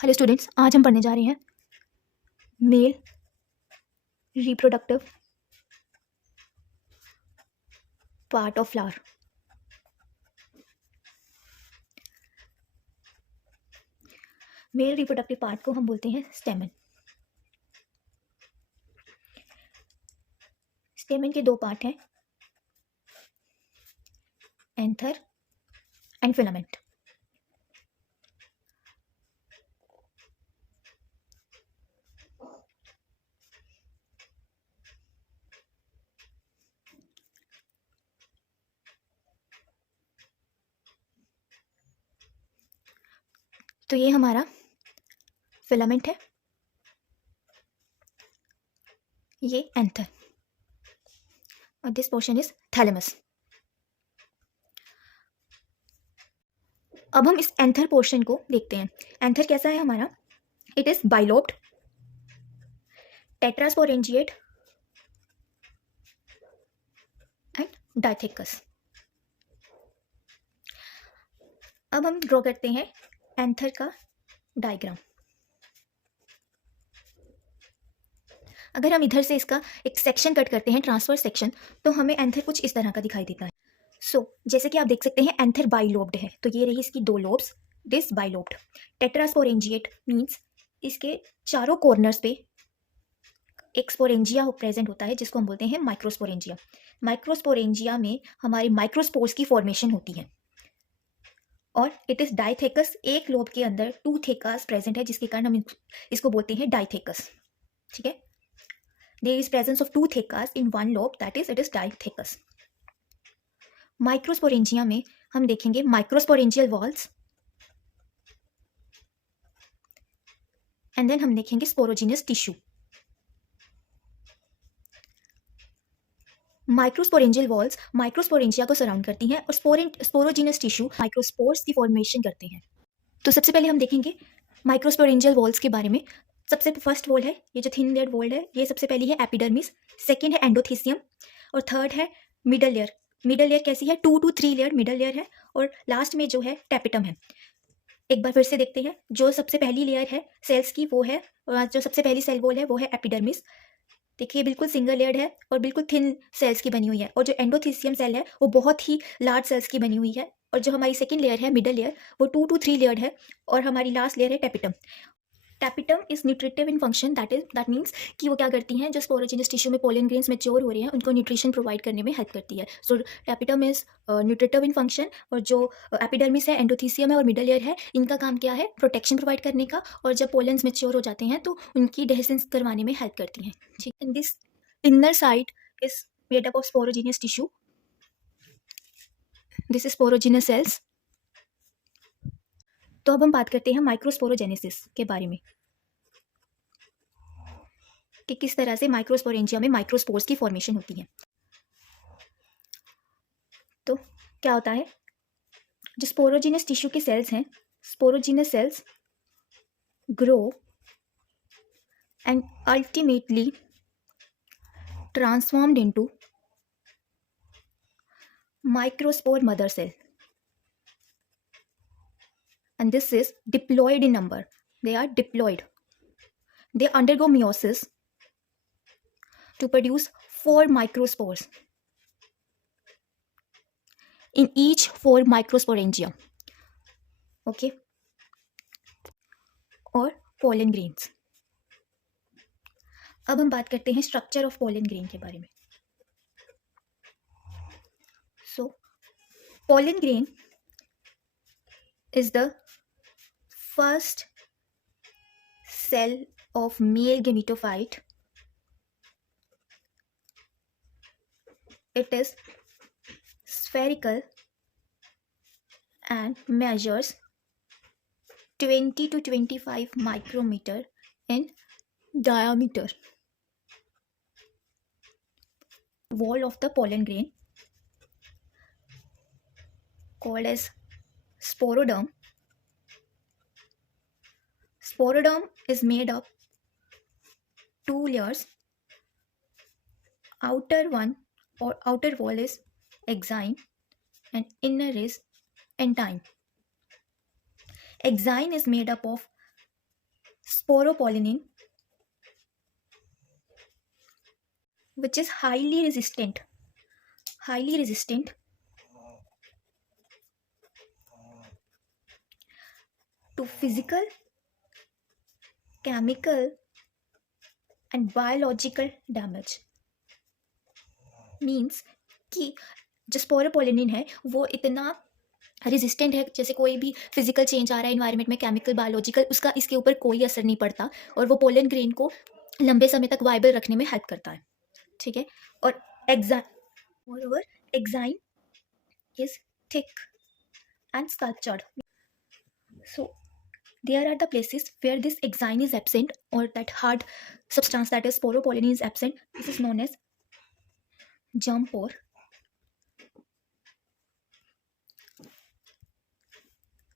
Hello students, आज हम पढ़ने जा रहे हैं male reproductive part of flower. Male reproductive part को हम बोलते हैं स्टेमन। स्टेमन के दो पार्ट हैं, एंथर एंड फिलामेंट। तो ये हमारा फिलामेंट है, ये एंथर, और दिस पोर्शन इज थैलेमस। अब हम इस एंथर पोर्शन को देखते हैं। एंथर कैसा है हमारा? It is bilobed, tetrasporangiate and dithecous. अब हम ड्रॉ करते हैं एंथर का डायग्राम। अगर हम इधर से इसका एक सेक्शन कट करते हैं, ट्रांसफर सेक्शन, तो हमें एंथर कुछ इस तरह का दिखाई देता है। जैसे कि आप देख सकते हैं एंथर बाइलोब्ड है, तो ये रही इसकी दो lobes, this bilobed. Tetrasporangiate means इसके चारों कॉर्नर्स पे एक स्पोरेंजिया प्रेजेंट होता है, जिसको हम बोलते हैं माइक्रोस्पोरेंजिया। माइक्रोस्पोरेंजिया में हमारे माइक्रोस्पोर्स की फॉर्मेशन होती है। और इट इज डाइथेकस, एक लोब के अंदर टू थेकास प्रेजेंट है, जिसके कारण हम इसको बोलते हैं डाइथेकस। ठीक है, there is presence of two thecas in one lobe, that is it is dithecous. Microsporangia में हम देखेंगे माइक्रोस्पोरेंजियल वॉल्स, एंड देन हम देखेंगे sporogenous tissue. Microsporangial walls microsporangia को सराउंड करती हैं, और स्पोरोजिनस टिश्यू माइक्रोस्पोर्स की फॉर्मेशन करते हैं। तो सबसे पहले हम देखेंगे माइक्रोस्पोरेंजियल वॉल्स के बारे में। सबसे फर्स्ट वॉल है, ये जो थिन लेयर्ड वॉल है, ये सबसे पहली है एपिडर्मिस, सेकेंड है एंडोथीसियम, और थर्ड है मिडल लेयर। मिडल लेयर कैसी है? 2 to 3 लेयर मिडल लेयर है, और लास्ट में जो है टैपिटम है। एक बार फिर से देखते हैं, जो सबसे पहली लेयर है सेल्स की वो है, और जो सबसे पहली सेल वॉल है वो है एपिडर्मिस। देखिए बिल्कुल सिंगल लेयर्ड है और बिल्कुल थिन सेल्स की बनी हुई है, और जो एंडोथीसियम सेल है वो बहुत ही लार्ज सेल्स की बनी हुई है, और जो हमारी सेकेंड लेयर है मिडल लेयर वो 2 to 3 लेयर्ड है, और हमारी लास्ट लेयर है tapetum. Tapetum is nutritive in function, that means कि वो क्या करती हैं, जो स्पोरोजिनस टिश्यू में पोलन ग्रेन्स मैच्योर हो रहे हैं उनको न्यूट्रिशन प्रोवाइड करने में हेल्प करती है। So tapetum is nutritive in function, और जो एपिडर्मिस है, एंडोथीसियम है और मिडल लेयर है, इनका काम क्या है? प्रोटेक्शन प्रोवाइड करने का, और जब पोलन्स मैच्योर हो जाते हैं तो उनकी डेhiscence करवाने में हेल्प करती हैं। ठीक है, this inner side is made up of sporogenous tissue, this is sporogenous sales. तो अब हम बात करते हैं माइक्रोस्पोरोजेनेसिस के बारे में, कि किस तरह से माइक्रोस्पोरेंजिया में माइक्रोस्पोर्स की फॉर्मेशन होती है। तो क्या होता है, जो स्पोरोजिनस टिश्यू के सेल्स हैं, sporogenous cells grow and ultimately transformed into microspore mother cell, and this is diploid in number. They are diploid. They undergo meiosis to produce 4 microspores in each 4 microsporangia. Okay, और pollen grains. अब हम बात करते हैं structure of pollen grain के बारे में। So pollen grain is the first cell of male gametophyte. It is spherical and measures 20 to 25 micrometer in diameter. Wall of the pollen grain called as sporoderm. Sporoderm is made of 2 layers. Outer wall is exine and inner is entine. Exine is made up of sporopollenin, which is highly resistant to physical, chemical and biological damage. Means कि जो sporopollenin है वो इतना resistant है, जैसे कोई भी physical change आ रहा है इन्वायरमेंट में, केमिकल बायोलॉजिकल, उसका इसके ऊपर कोई असर नहीं पड़ता और वो पोलन ग्रेन को लंबे समय तक वाइबल रखने में हेल्प करता है. ठीक है. और exine is thick and sculptured. So there are the places where this exine is absent, or that hard substance that is sporopollenin is absent. This is known as germ pore.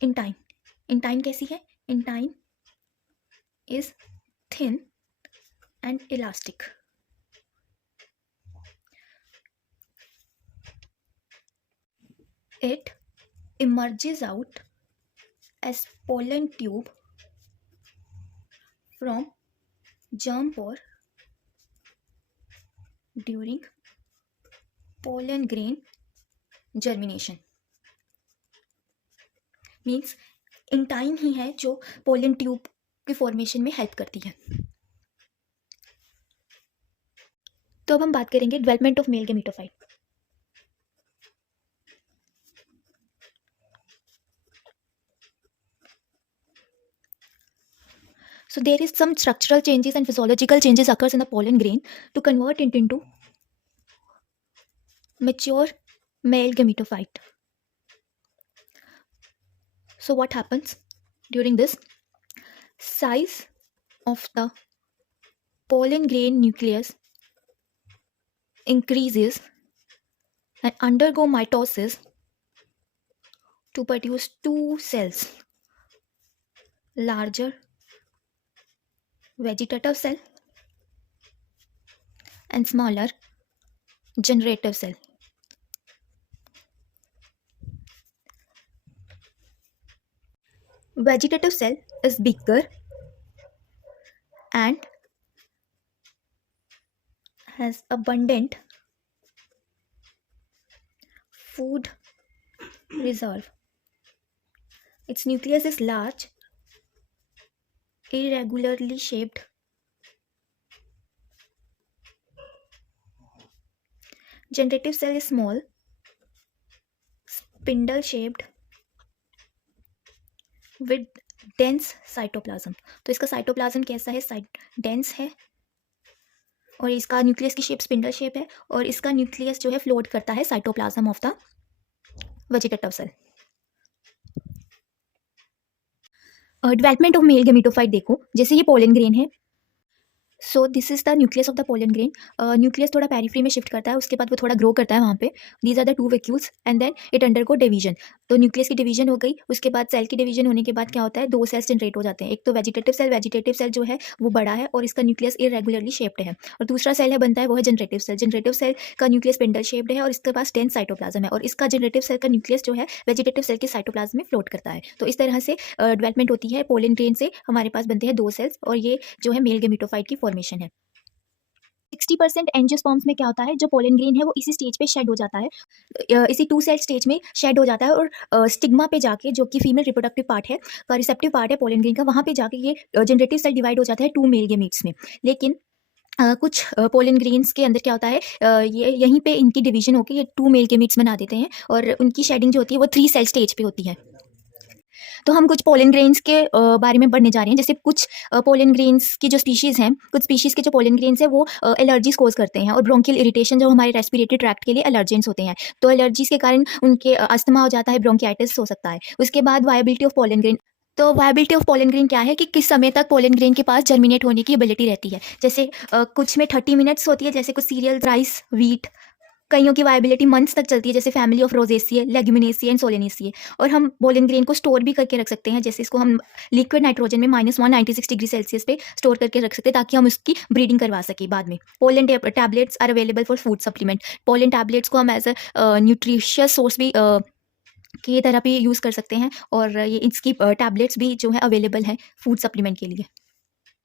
Intine कैसी है? Intine is thin and elastic. It emerges out as pollen tube from germ pore during pollen grain germination. Means intine ही है जो pollen tube के formation में help करती है. तो अब हम बात करेंगे development of male gametophyte. So there is some structural changes and physiological changes occurs in the pollen grain to convert it into mature male gametophyte. So what happens during this? Size of the pollen grain nucleus increases and undergo mitosis to produce two cells, larger vegetative cell and smaller generative cell. Vegetative cell is bigger and has abundant food reserve. Its nucleus is large, irregularly shaped. Generative cell is small, spindle shaped with dense cytoplasm. तो इसका cytoplasm कैसा है? Dense है और इसका nucleus की shape spindle shape है और इसका न्यूक्लियस जो है फ्लोट करता है cytoplasm of the vegetative cell. Development of male gametophyte देखो, जैसे ये पोलन ग्रेन है. So this is the nucleus of the pollen grain. Nucleus थोड़ा पेरिफ्री में शिफ्ट करता है, उसके बाद वो थोड़ा ग्रो करता है वहाँ पे. These are the two vacuoles and then it undergo division. तो न्यूक्लियस की डिवीजन हो गई, उसके बाद सेल की डिवीजन होने के बाद क्या होता है? दो सेल्स जनरेट हो जाते हैं. एक तो वेजिटेटिव सेल जो है वो बड़ा है और इसका न्यूक्लियस इरेगुलरली शेप्ड है, और दूसरा सेल है बनता है वो है जनरेटिव सेल. जनरेटिव सेल का न्यूक्लियस स्पिंडल शेप्ड है और इसके पास डेंस साइटोप्लाज्म है, और इसका जनरेटिव सेल का न्यूक्लियस जो है वेजिटेटिव सेल के साइटोप्लाज्म में फ्लोट करता है. तो इस तरह से डेवलपमेंट होती है. पोलन ग्रेन से हमारे पास बनते हैं दो सेल्स और ये जो है मेल गेमेटोफाइट की फॉर्मेशन है. 60% एंजियोस्पर्म्स में क्या होता है? जो पोलन ग्रेन है वो इसी स्टेज पे शेड हो जाता है, इसी 2 सेल स्टेज में शेड हो जाता है और स्टिग्मा पे जाके, जो कि फीमेल रिप्रोडक्टिव पार्ट है का रिसेप्टिव पार्ट है पोलन ग्रेन का, वहाँ पे जाके ये जनरेटिव सेल डिवाइड हो जाता है 2 मेल गेमेट्स में. लेकिन कुछ पोलन ग्रेन्स के अंदर क्या होता है, ये यहीं पे इनकी डिवीजन होकर ये 2 मेल गेमेट्स बना देते हैं और उनकी शेडिंग जो होती है वो 3 सेल स्टेज पे होती है. तो हम कुछ पोलन ग्रेन्स के बारे में पढ़ने जा रहे हैं. जैसे कुछ पोलन ग्रेन्स की जो स्पीशीज़ हैं, कुछ स्पीशीज़ के जो पोलन ग्रेन्स हैं वो एलर्जीज कोज करते हैं और ब्रोंकियल इरिटेशन जो हमारे रेस्पिरेटरी ट्रैक्ट के लिए एलर्जेंस होते हैं. तो एलर्जीज के कारण उनके अस्थमा हो जाता है, ब्रोंकियाइटिस हो सकता है. उसके बाद वायबिलिटी ऑफ पोलन ग्रेन. तो वायबिलिटी ऑफ पोलन ग्रेन क्या है कि किस समय तक पोलन ग्रेन के पास जर्मिनेट होने की एबिलिटी रहती है. जैसे कुछ में 30 मिनट्स होती है, जैसे कुछ सीरियल, राइस, वीट. कईयों की वायबिलिटी मंथ्स तक चलती है, जैसे family of रोजेसिए, Leguminosae and Solanaceae. और हम पोलन ग्रेन को स्टोर भी करके रख सकते हैं, जैसे इसको हम लिक्विड नाइट्रोजन में -196 डिग्री सेल्सियस पे स्टोर करके रख सकते हैं ताकि हम उसकी ब्रीडिंग करवा सकें बाद में. Pollen tablets are available for food supplement. Pollen tablets को हम एज अ न्यूट्रिशियस सोर्स भी की तरह भी यूज़ कर सकते हैं और ये इसकी टैबलेट्स भी जो है अवेलेबल है फूड सप्लीमेंट के लिए.